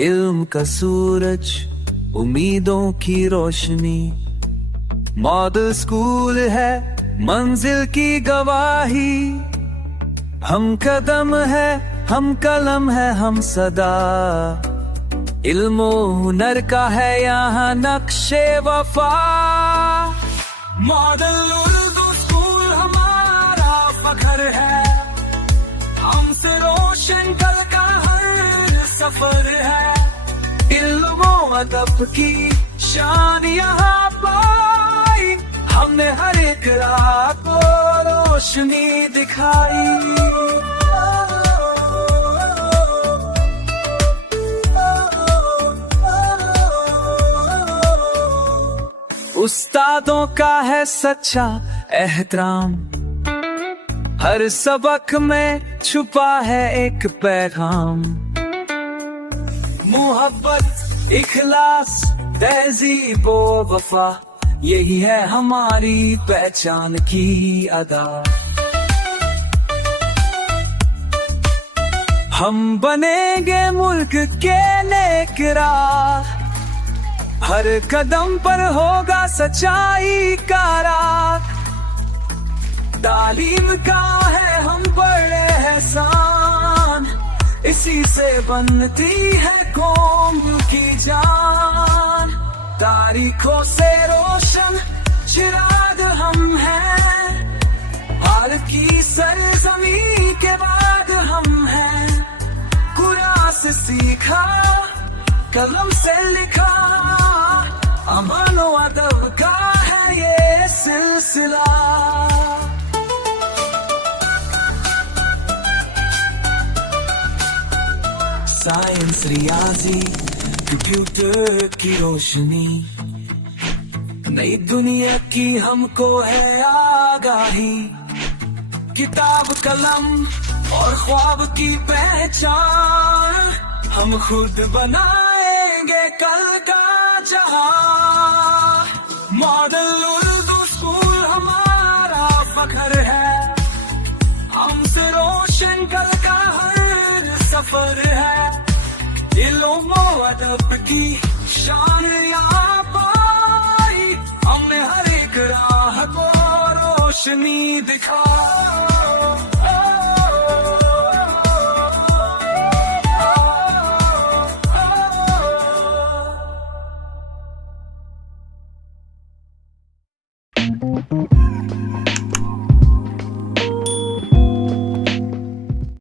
इल्म का सूरज, उम्मीदों की रोशनी। मॉडल स्कूल है मंजिल की गवाही। हम कदम है, हम कलम है, हम सदा। इल्म हुनर का है यहाँ नक्शे वफा। मॉडल उर्दू स्कूल हमारा फख्र है। हमसे रोशन कल का हर सफर है। इल्म अदब की शान यहाँ पाई। हमने हर एक राह को रोशनी दिखाई। उस्तादों का है सच्चा एहतराम। हर सबक में छुपा है एक पैगाम। मोहब्बत, इखलास, तहजीब व वफा, यही है हमारी पहचान की अदा। हम बनेंगे मुल्क के नेक राह। हर कदम पर होगा सच्चाई का राह। तालीम का है हम बड़े एहसान। इसी से बनती है कौम की जान। तारीखों से रोशन चिराग हम हैं। हाल की सरजमी के बाद हम हैं। कुरान से सीखा, कलम से लिखा, अमन व अदब का है ये सिलसिला। साइंस, रियाजी, कंप्यूटर की रोशनी, नई दुनिया की हमको है आगाही। किताब, कलम और ख्वाब की पहचान, हम खुद बनाएंगे कल का जहां। मॉडल उर्दू स्कूल हमारा फख्र है। हमसे रोशन कल का हर सफर है। इल्म अदब की शान यहाँ पाई। हमने हर एक राह को रोशनी दिखाई।